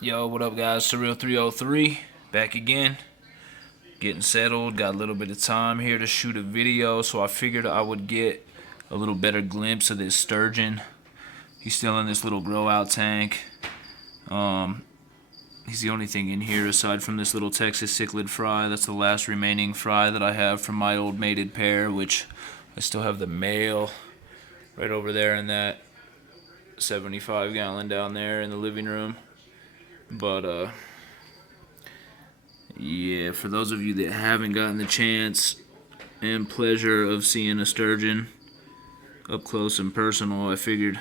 Yo, what up, guys? Surreal 303 back again, getting settled. Got a little bit of time here to shoot a video, so I figured I would get a little better glimpse of this sturgeon. He's still in this little grow out tank. He's the only thing in here aside from this little Texas cichlid fry. That's the last remaining fry that I have from my old mated pair, which I still have the male right over there in that 75 gallon down there in the living room. But yeah, for those of you that haven't gotten the chance and pleasure of seeing a sturgeon up close and personal, I figured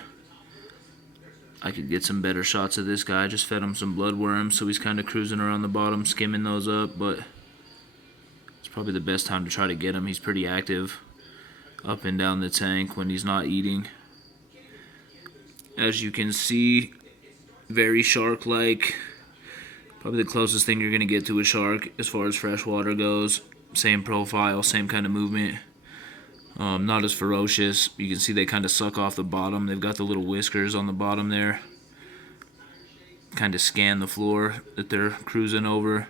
I could get some better shots of this guy. I just fed him some bloodworms, so he's kind of cruising around the bottom, skimming those up, but it's probably the best time to try to get him. He's pretty active up and down the tank when he's not eating. As you can see, very shark-like. Probably the closest thing you're going to get to a shark as far as freshwater goes. Same profile, same kind of movement. Not as ferocious. You can see they kind of suck off the bottom. They've got the little whiskers on the bottom there. Kind of scan the floor that they're cruising over.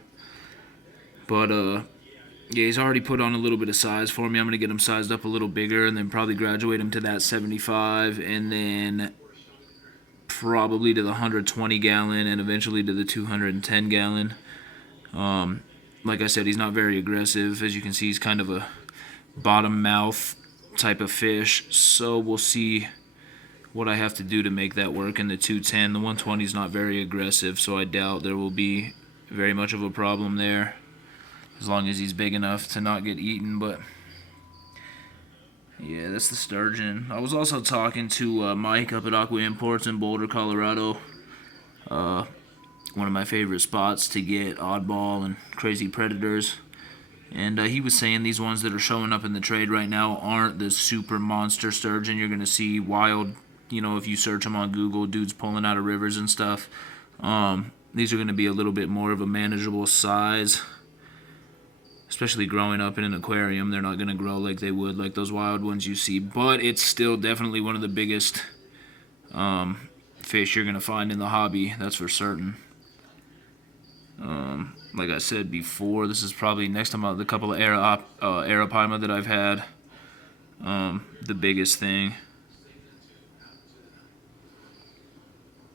But yeah, he's already put on a little bit of size for me. I'm going to get him sized up a little bigger and then probably graduate him to that 75 and then probably to the 120 gallon and eventually to the 210 gallon. Like I said, he's not very aggressive. As you can see, he's kind of a bottom mouth type of fish, so we'll see what I have to do to make that work in the 210. The 120 is not very aggressive, so I doubt there will be very much of a problem there as long as he's big enough to not get eaten. But yeah, that's the sturgeon. I was also talking to Mike up at Aqua Imports in Boulder, Colorado. One of my favorite spots to get oddball and crazy predators. And he was saying these ones that are showing up in the trade right now aren't the super monster sturgeon you're going to see wild, if you search them on Google, dudes pulling out of rivers and stuff. These are going to be a little bit more of a manageable size. Especially growing up in an aquarium, they're not going to grow like they would like those wild ones you see. But it's still definitely one of the biggest fish you're going to find in the hobby, that's for certain. Like I said before, this is probably next to the couple of Arapaima that I've had, the biggest thing.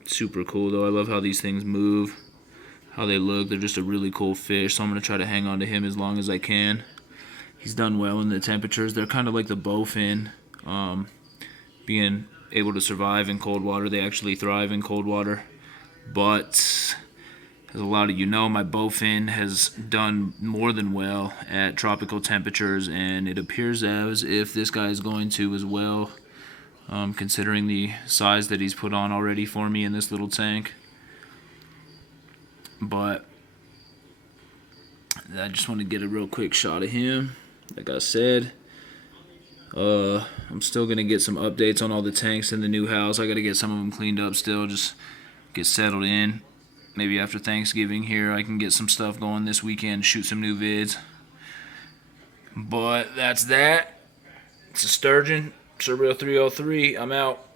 Super cool though. I love how these things move, how they look. They're just a really cool fish, so I'm going to try to hang on to him as long as I can. He's done well in the temperatures. They're kind of like the bowfin, being able to survive in cold water. They actually thrive in cold water, but as a lot of you know, my bowfin has done more than well at tropical temperatures, and it appears as if this guy is going to as well, considering the size that he's put on already for me in this little tank. But I just want to get a real quick shot of him. Like I said, I'm still going to get some updates on all the tanks in the new house. I got to get some of them cleaned up still, just get settled in. Maybe after Thanksgiving here, I can get some stuff going this weekend, shoot some new vids. But that's that. It's a sturgeon. Surreal 303. I'm out.